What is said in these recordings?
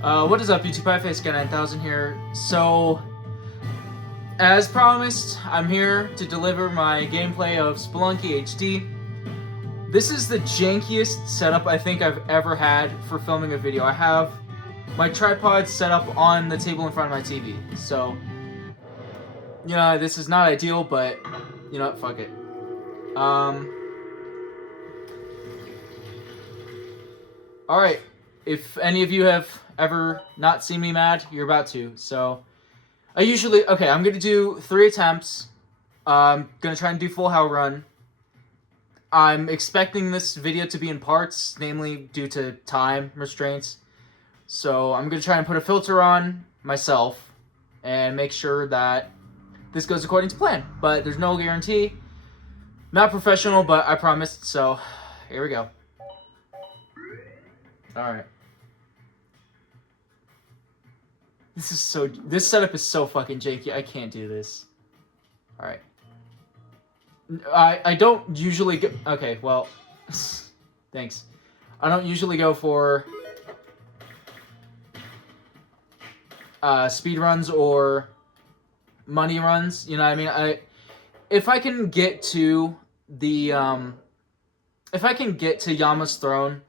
What is up, YouTube? PieFaceGuy9000 here. So, as promised, I'm here to deliver my gameplay of Spelunky HD. This is the jankiest setup I think I've ever had for filming a video. I have my tripod set up on the table in front of my TV. So, you know, this is not ideal, but, you know what, fuck it. Alright, if any of you have ever not seen me mad, you're about to. So, I'm gonna do 3 attempts. I'm gonna try and do full hell run. I'm expecting this video to be in parts, namely due to time restraints. So, I'm gonna try and put a filter on myself and make sure that this goes according to plan. But there's no guarantee. Not professional, but I promised, so here we go. Alright. This setup is so fucking janky, I can't do this. Alright. I don't usually go... Okay, well... Thanks. I don't usually go for... speed runs or... money runs, you know what I mean? If I can get to the... if I can get to Yama's throne...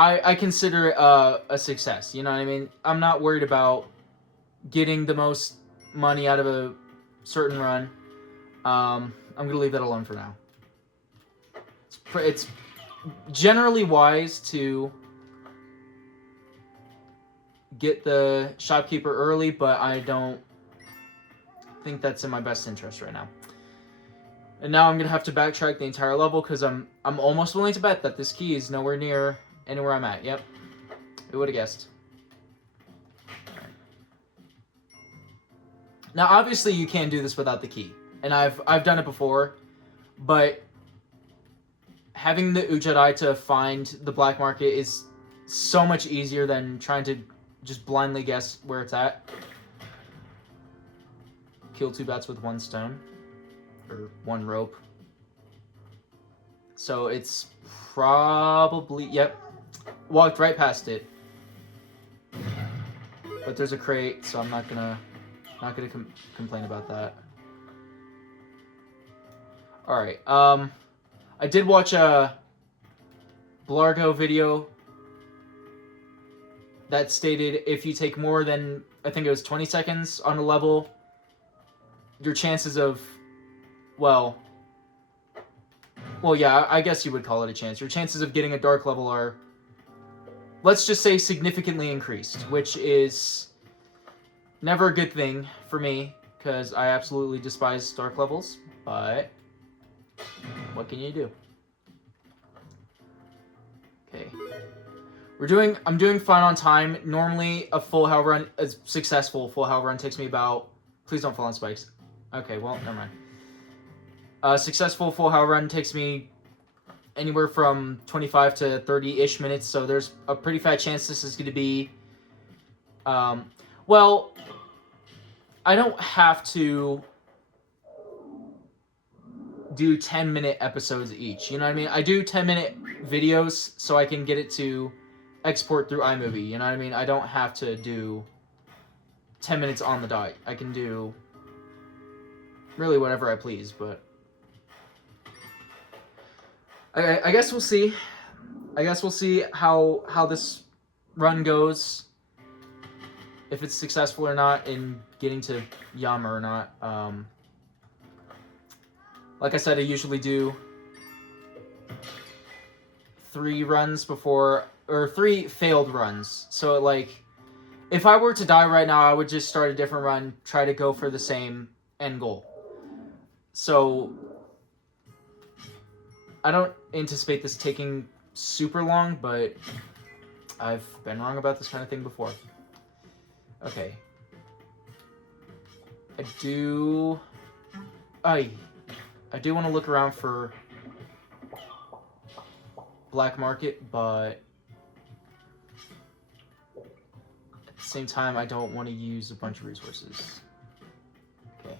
I consider it a success, you know what I mean? I'm not worried about getting the most money out of a certain run. I'm going to leave that alone for now. It's generally wise to get the shopkeeper early, but I don't think that's in my best interest right now. And now I'm going to have to backtrack the entire level because I'm almost willing to bet that this key is nowhere near... anywhere I'm at, yep. Who would have guessed? Right. Now, obviously, you can do this without the key. And I've done it before. But having the Ujadai to find the black market is so much easier than trying to just blindly guess where it's at. Kill 2 bats with 1 stone. Or 1 rope. So it's probably... Yep. Walked right past it. But there's a crate, so I'm not gonna complain about that. Alright, I did watch a Blargo video that stated if you take more than, I think it was 20 seconds on a level, your chances of, well, yeah, I guess you would call it a chance. Your chances of getting a dark level are, let's just say, significantly increased, which is never a good thing for me, because I absolutely despise dark levels, but what can you do? Okay. I'm doing fine on time. Normally, a successful full hell run takes me about... Please don't fall on spikes. Okay, well, never mind. A successful full hell run takes me anywhere from 25 to 30-ish minutes, so there's a pretty fat chance this is going to be... well, I don't have to do 10-minute episodes each, you know what I mean? I do 10-minute videos so I can get it to export through iMovie, you know what I mean? I don't have to do 10 minutes on the dot. I can do really whatever I please, but... I guess we'll see. I guess we'll see how this run goes. If it's successful or not in getting to Yama or not. Like I said, I usually do 3 runs before... Or 3 failed runs. So, like, if I were to die right now, I would just start a different run, try to go for the same end goal. So... I don't anticipate this taking super long, but I've been wrong about this kind of thing before. Okay. I do want to look around for black market, but at the same time, I don't want to use a bunch of resources. Okay.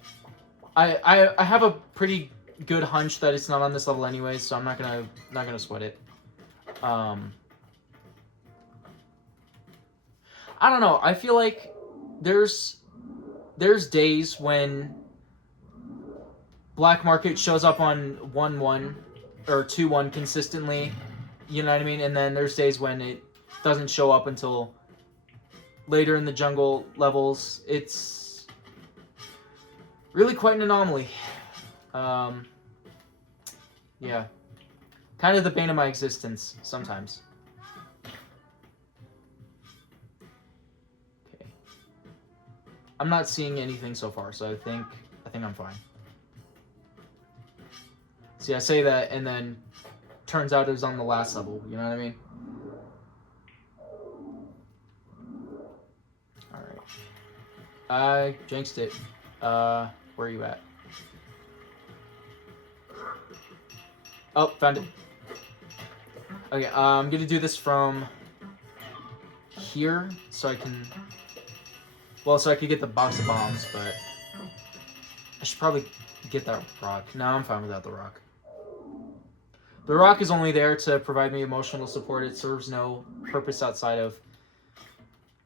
I have a pretty good hunch that it's not on this level anyways, so I'm not gonna sweat it. I don't know. I feel like there's days when black market shows up on 1-1 or 2-1 consistently, you know what I mean? And then there's days when it doesn't show up until later in the jungle levels. It's really quite an anomaly. Yeah. Kind of the bane of my existence sometimes. Okay. I'm not seeing anything so far, so I think I'm fine. See, I say that, and then turns out it was on the last level. You know what I mean? All right. I jinxed it. Where are you at? Oh, found it. Okay, I'm gonna do this from here, so I can... Well, so I could get the box of bombs, but... I should probably get that rock. No, I'm fine without the rock. The rock is only there to provide me emotional support. It serves no purpose outside of...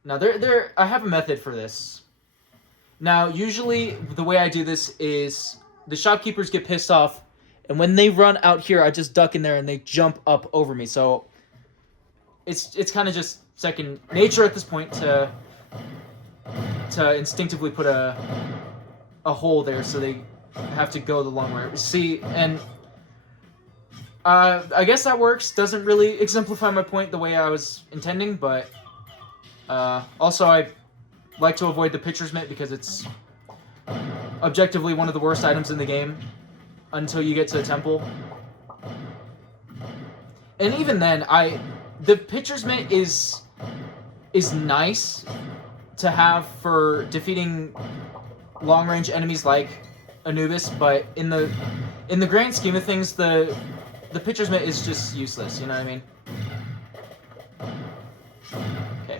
Now, I have a method for this. Now, usually, the way I do this is the shopkeepers get pissed off, and when they run out here, I just duck in there and they jump up over me. So, it's kind of just second nature at this point to instinctively put a hole there so they have to go the long way. See, and... I guess that works. Doesn't really exemplify my point the way I was intending, but also I like to avoid the pitcher's mitt because it's objectively one of the worst items in the game until you get to the temple. And even then, the pitcher's mitt is nice to have for defeating long-range enemies like Anubis, but in the grand scheme of things, the pitcher's mitt is just useless, you know what I mean? Okay.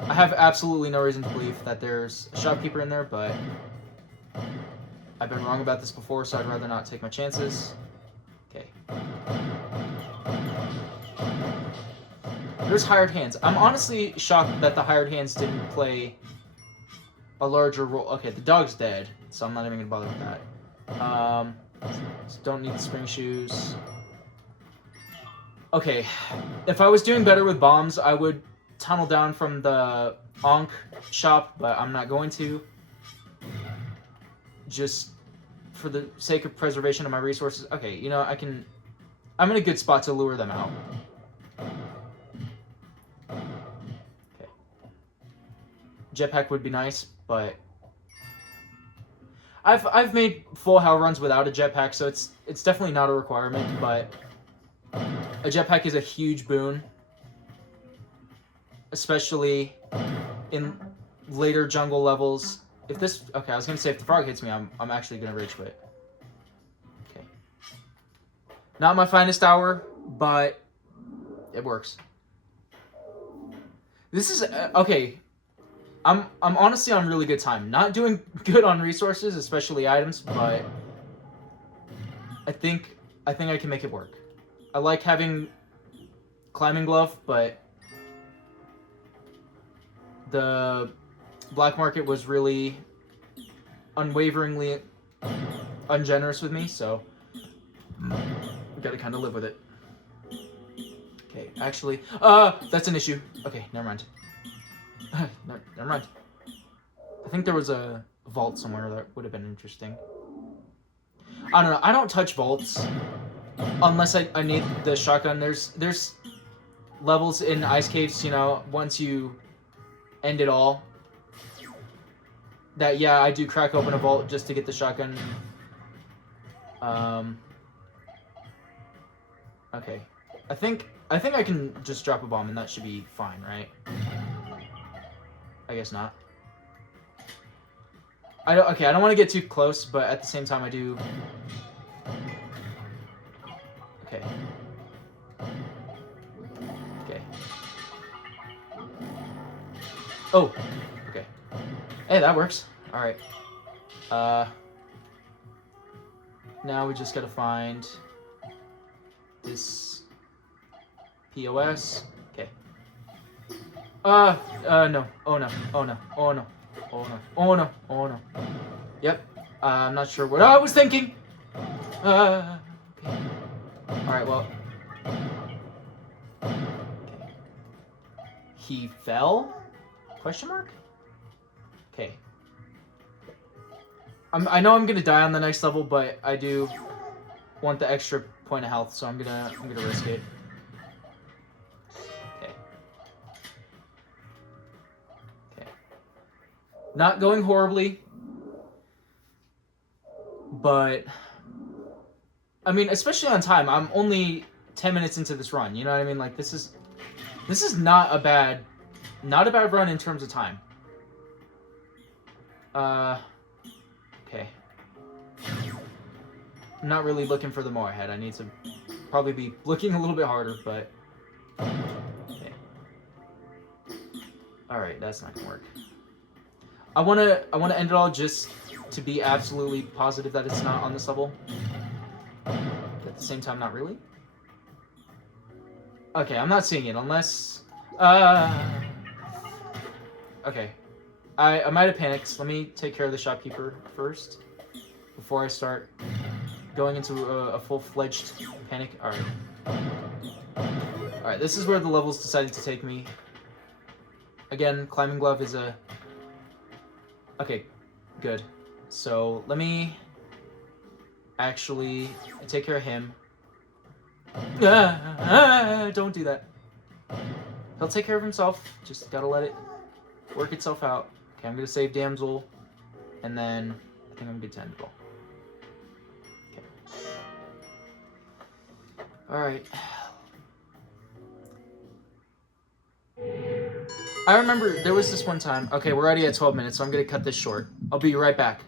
I have absolutely no reason to believe that there's a shopkeeper in there, but I've been wrong about this before, so I'd rather not take my chances. Okay. There's hired hands. I'm honestly shocked that the hired hands didn't play a larger role. Okay, the dog's dead, so I'm not even gonna bother with that. Don't need the spring shoes. Okay, if I was doing better with bombs, I would tunnel down from the Ankh shop, but I'm not going to. Just for the sake of preservation of my resources. Okay, you know, I'm in a good spot to lure them out. Okay. Jetpack would be nice, but I've made full hell runs without a jetpack, so it's definitely not a requirement, but a jetpack is a huge boon, especially in later jungle levels. Okay, I was gonna say if the frog hits me, I'm actually gonna rage quit. Okay, not my finest hour, but it works. This is okay. I'm honestly on really good time. Not doing good on resources, especially items, but I think I can make it work. I like having climbing glove, but the black market was really unwaveringly ungenerous with me, so we gotta kind of live with it. Okay, actually, that's an issue. Okay, never mind. No, never mind. I think there was a vault somewhere that would have been interesting. I don't know. I don't touch vaults unless I need the shotgun. There's levels in ice caves, you know, once you end it all, that yeah, I do crack open a vault just to get the shotgun. Okay. I think I can just drop a bomb and that should be fine, right? I guess not. I don't want to get too close, but at the same time I do. Okay. Okay. Oh. Okay. Hey, that works. All right. Now we just gotta find this POS. Okay. No. Oh no. Oh no. Oh no. Oh no. Oh no. Oh no. Yep. I'm not sure what I was thinking. Okay. Alright, well. Okay. He fell? Question mark? Okay. I know I'm gonna die on the next level, but I do want the extra point of health, so I'm gonna risk it. Okay. Okay. Not going horribly, but I mean, especially on time. I'm only 10 minutes into this run. You know what I mean? Like this is not a bad run in terms of time. Okay. I'm not really looking for the more ahead. I need to probably be looking a little bit harder, but okay. All right, that's not gonna work. I wanna end it all just to be absolutely positive that it's not on this level. At the same time, not really. Okay, I'm not seeing it unless. Okay, I might have panicked. Let me take care of the shopkeeper first before I start going into a full-fledged panic. All right, this is where the level's decided to take me. Again, climbing glove is a. Okay, good. So let me actually take care of him. Don't do that. He'll take care of himself. Just gotta let it work itself out. Okay, I'm gonna save damsel, and then I think I'm good to end it all. Okay. All right. I remember there was this one time. Okay, we're already at 12 minutes, so I'm gonna cut this short. I'll be right back.